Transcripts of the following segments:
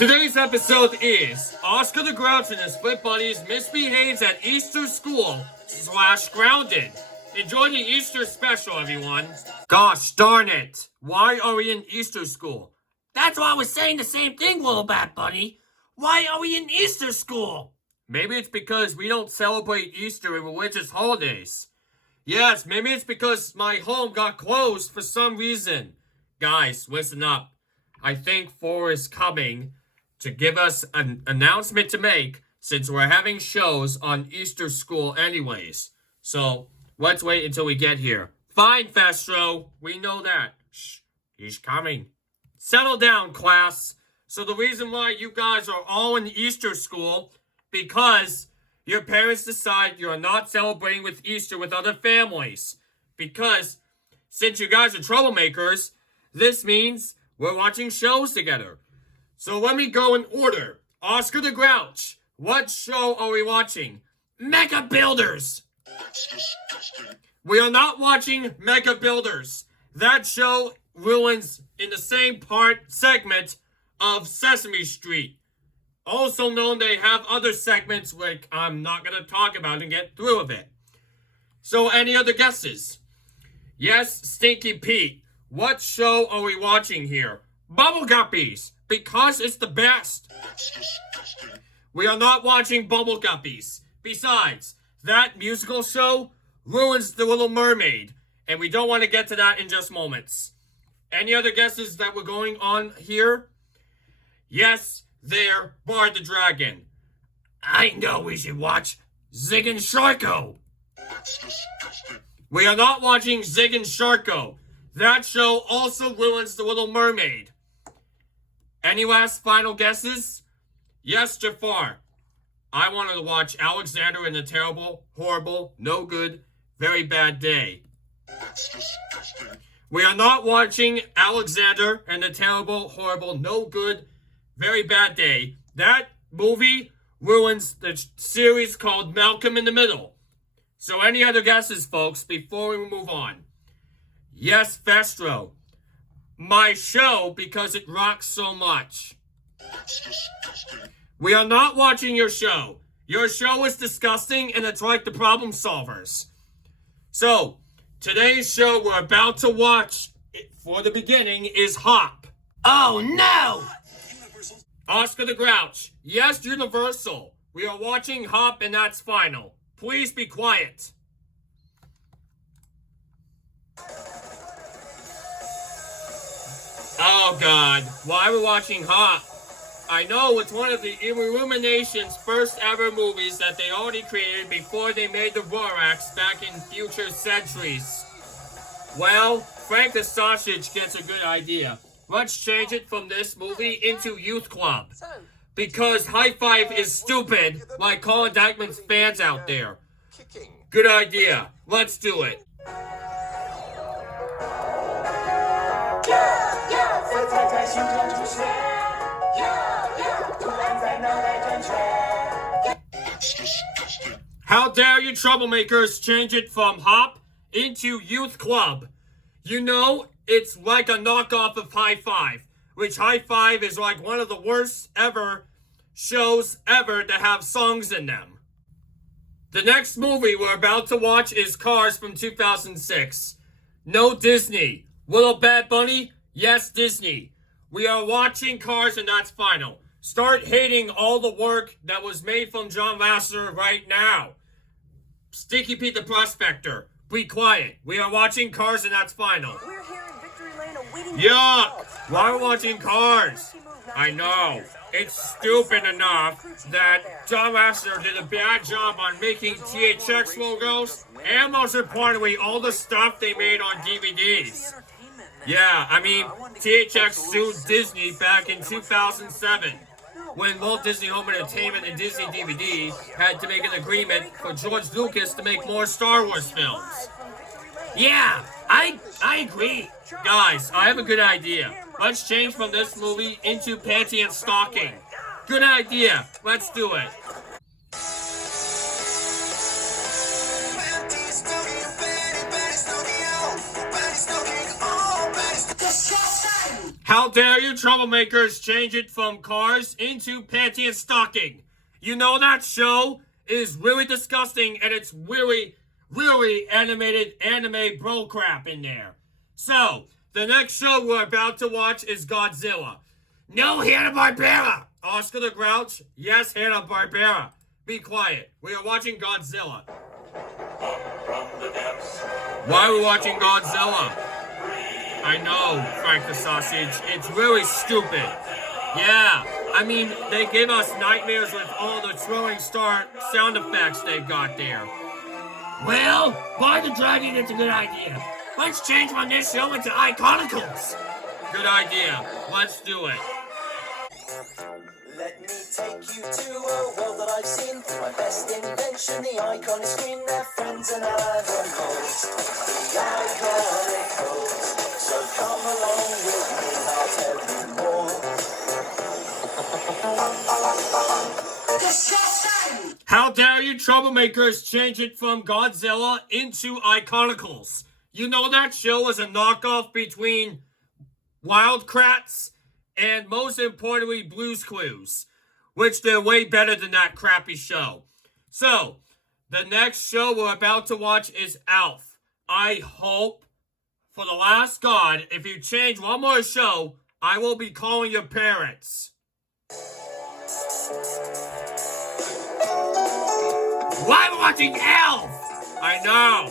Today's episode is Oscar the Grouch and his split buddies misbehaves at Easter school / grounded. Enjoy the Easter special, everyone. Gosh darn it. Why are we in Easter school? That's why I was saying the same thing, little bat bunny. Why are we in Easter school? Maybe it's because we don't celebrate Easter and religious holidays. Yes, maybe it's because my home got closed for some reason. Guys, listen up. I think Thor is coming to give us an announcement to make since we're having shows on Easter school anyways. So, let's wait until we get here. Fine, Festro. We know that. Shh, he's coming. Settle down, class. So the reason why you guys are all in Easter school, because your parents decide you're not celebrating with Easter with other families. Because since you guys are troublemakers, this means we're watching shows together. So let me go in order. Oscar the Grouch, what show are we watching? Mega Builders. That's disgusting. We are not watching Mega Builders. That show ruins in the same segment of Sesame Street. Also known, they have other segments like I'm not going to talk about and get through with it. So any other guesses? Yes, Stinky Pete. What show are we watching here? Bubble Guppies, because it's the best. That's disgusting. We are not watching Bubble Guppies. Besides, that musical show ruins The Little Mermaid, and we don't want to get to that in just moments. Any other guesses that we're going on here? Yes, they're Bard the Dragon. I know we should watch Zig and Sharko. That's disgusting. We are not watching Zig and Sharko. That show also ruins The Little Mermaid. Any last final guesses? Yes, Jafar. I wanted to watch Alexander and the Terrible, Horrible, No Good, Very Bad Day. That's disgusting. We are not watching Alexander and the Terrible, Horrible, No Good, Very Bad Day. That movie ruins the series called Malcolm in the Middle. So any other guesses, folks, before we move on? Yes, Festro. My show because it rocks so much. That's disgusting. We are not watching your show. Your show is disgusting and it's like the Problem Solvers. So, today's show we're about to watch for the beginning is Hop. Oh no! Oscar the Grouch. Yes, Universal. We are watching Hop and that's final. Please be quiet. Oh God, why are we watching Hop? I know it's one of the Illumination's first ever movies that they already created before they made the Rorax back in future centuries. Well, Frank the Sausage gets a good idea. Let's change it from this movie into Youth Club. Because High Five is stupid, like Colin Dykeman's fans out there. Good idea. Let's do it. That's disgusting. How dare you troublemakers change it from Hop into Youth Club? You know, it's like a knockoff of High Five, which High Five is like one of the worst ever shows ever to have songs in them. The next movie we're about to watch is Cars from 2006. No Disney. Little Bad Bunny? Yes, Disney. We are watching Cars and that's final. Start hating all the work that was made from John Lasseter right now. Stinky Pete the Prospector. Be quiet. We are watching Cars and that's final. We're here in Victory Lane awaiting Yuck! Why are we watching Cars? I know. It's stupid enough that John Lasseter did a bad job on making THX logos and most importantly, all the stuff they made on DVDs. Yeah, I mean, THX sued Disney back in 2007 when Walt Disney Home Entertainment and Disney DVD had to make an agreement for George Lucas to make more Star Wars films. Yeah, I agree. Guys, I have a good idea. Let's change from this movie into Panty and Stocking. Good idea. Let's do it. How dare you troublemakers change it from cars into panty and stocking? You know that show is really disgusting and it's really animated anime bro crap in there. So, the next show we're about to watch is Godzilla. No Hanna-Barbera! Oscar the Grouch? Yes, Hanna-Barbera. Be quiet. We are watching Godzilla. Why are we watching Godzilla? I know, Frank the Sausage. It's really stupid. Yeah, I mean, they give us nightmares with all the throwing star sound effects they've got there. Well, Bard the Dragon is a good idea. Let's change from this show into Iconicals. Good idea. Let's do it. Let me take you to a world that I've seen. My best invention, the iconic screen. They're friends and animals. The Iconicals. So come along with me, I'll tell you more. Discussion! How dare you troublemakers change it from Godzilla into Iconicals? You know that show is a knockoff between Wildcrats and, most importantly, Blue's Clues, which they're way better than that crappy show. So, the next show we're about to watch is Alf. I hope, for the last God, if you change one more show, I will be calling your parents. Why are we watching Elf? I know.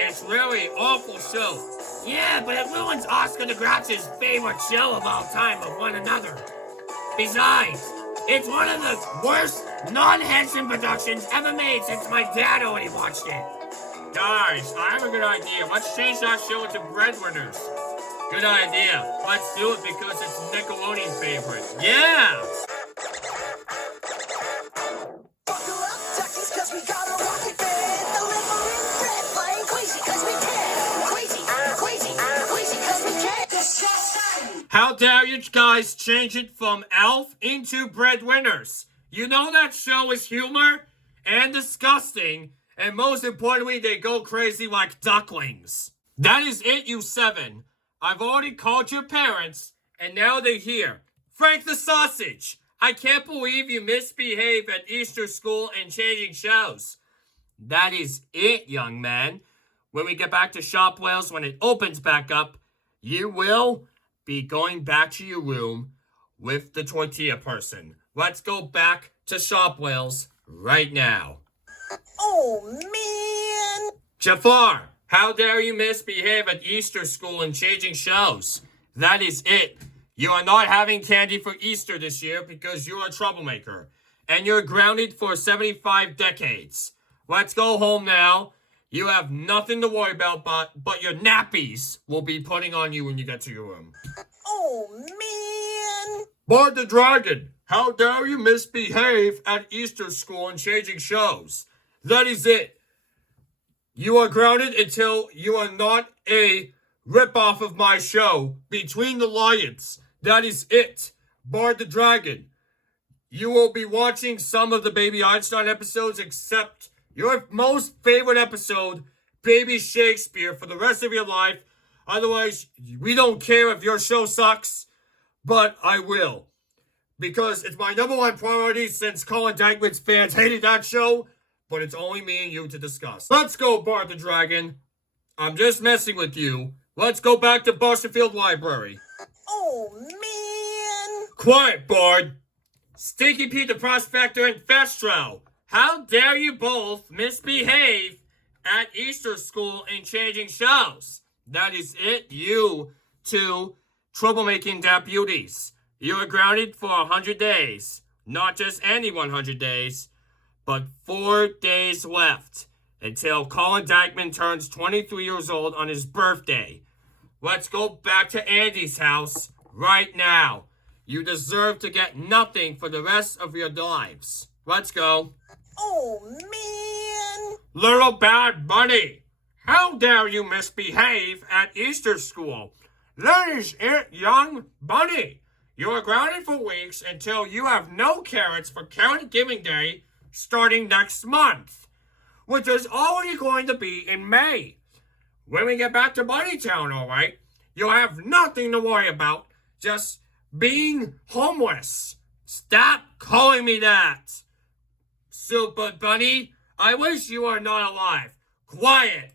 It's really awful show. Yeah, but it ruins Oscar the Grouch's favorite show of all time of one another. Besides, it's one of the worst non-Henson productions ever made since my dad already watched it. Guys, I have a good idea. Let's change that show into Breadwinners. Good idea. Let's do it because it's Nickelodeon favorite. Yeah! Buckle up, duckies, cause we got a rocket band. Delivering bread, flying crazy cause we can. Crazy cause we can. Discussion! How dare you guys change it from Elf into Breadwinners? You know that show is humor and disgusting, and most importantly, they go crazy like ducklings. That is it, you seven. I've already called your parents, and now they're here. Frank the Sausage, I can't believe you misbehave at Easter school and changing shows. That is it, young man. When we get back to Shopwell's, when it opens back up, you will be going back to your room with the tortilla person. Let's go back to Shopwell's right now. Oh, man! Jafar, how dare you misbehave at Easter school and changing shows? That is it. You are not having candy for Easter this year because you're a troublemaker. And you're grounded for 75 decades. Let's go home now. You have nothing to worry about, but your nappies will be putting on you when you get to your room. Oh, man! Bard the Dragon, how dare you misbehave at Easter school and changing shows? That is it. You are grounded until you are not a ripoff of my show, Between the Lions. That is it. Bard the Dragon. You will be watching some of the Baby Einstein episodes except your most favorite episode, Baby Shakespeare, for the rest of your life. Otherwise, we don't care if your show sucks, but I will. Because it's my number one priority since Colin Dykman's fans hated that show, but it's only me and you to discuss. Let's go, Bard the Dragon. I'm just messing with you. Let's go back to Butterfield Library. Oh, man! Quiet, Bard. Stinky Pete the Prospector and Festro. How dare you both misbehave at Easter school and changing shows? That is it, you two troublemaking deputies. You are grounded for 100 days. Not just any 100 days, but 4 days left until Colin Dykman turns 23 years old on his birthday. Let's go back to Andy's house right now. You deserve to get nothing for the rest of your lives. Let's go. Oh, man! Little Bad Bunny, how dare you misbehave at Easter school? That is it, young bunny. You are grounded for weeks until you have no carrots for Carrot Giving Day starting next month, which is already going to be in May. When we get back to Bunnytown, alright, you'll have nothing to worry about just being homeless. Stop calling me that. Super Bunny, I wish you are not alive. Quiet.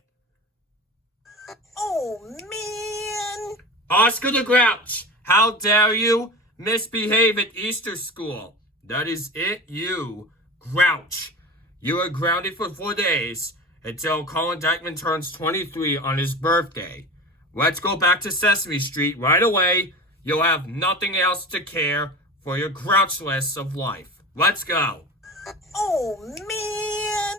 Oh, man. Oscar the Grouch, how dare you misbehave at Easter school? That is it, you, Grouch. You are grounded for 4 days until Colin Dyckman turns 23 on his birthday. Let's go back to Sesame Street right away. You'll have nothing else to care for your grouchless of life. Let's go. Oh, man.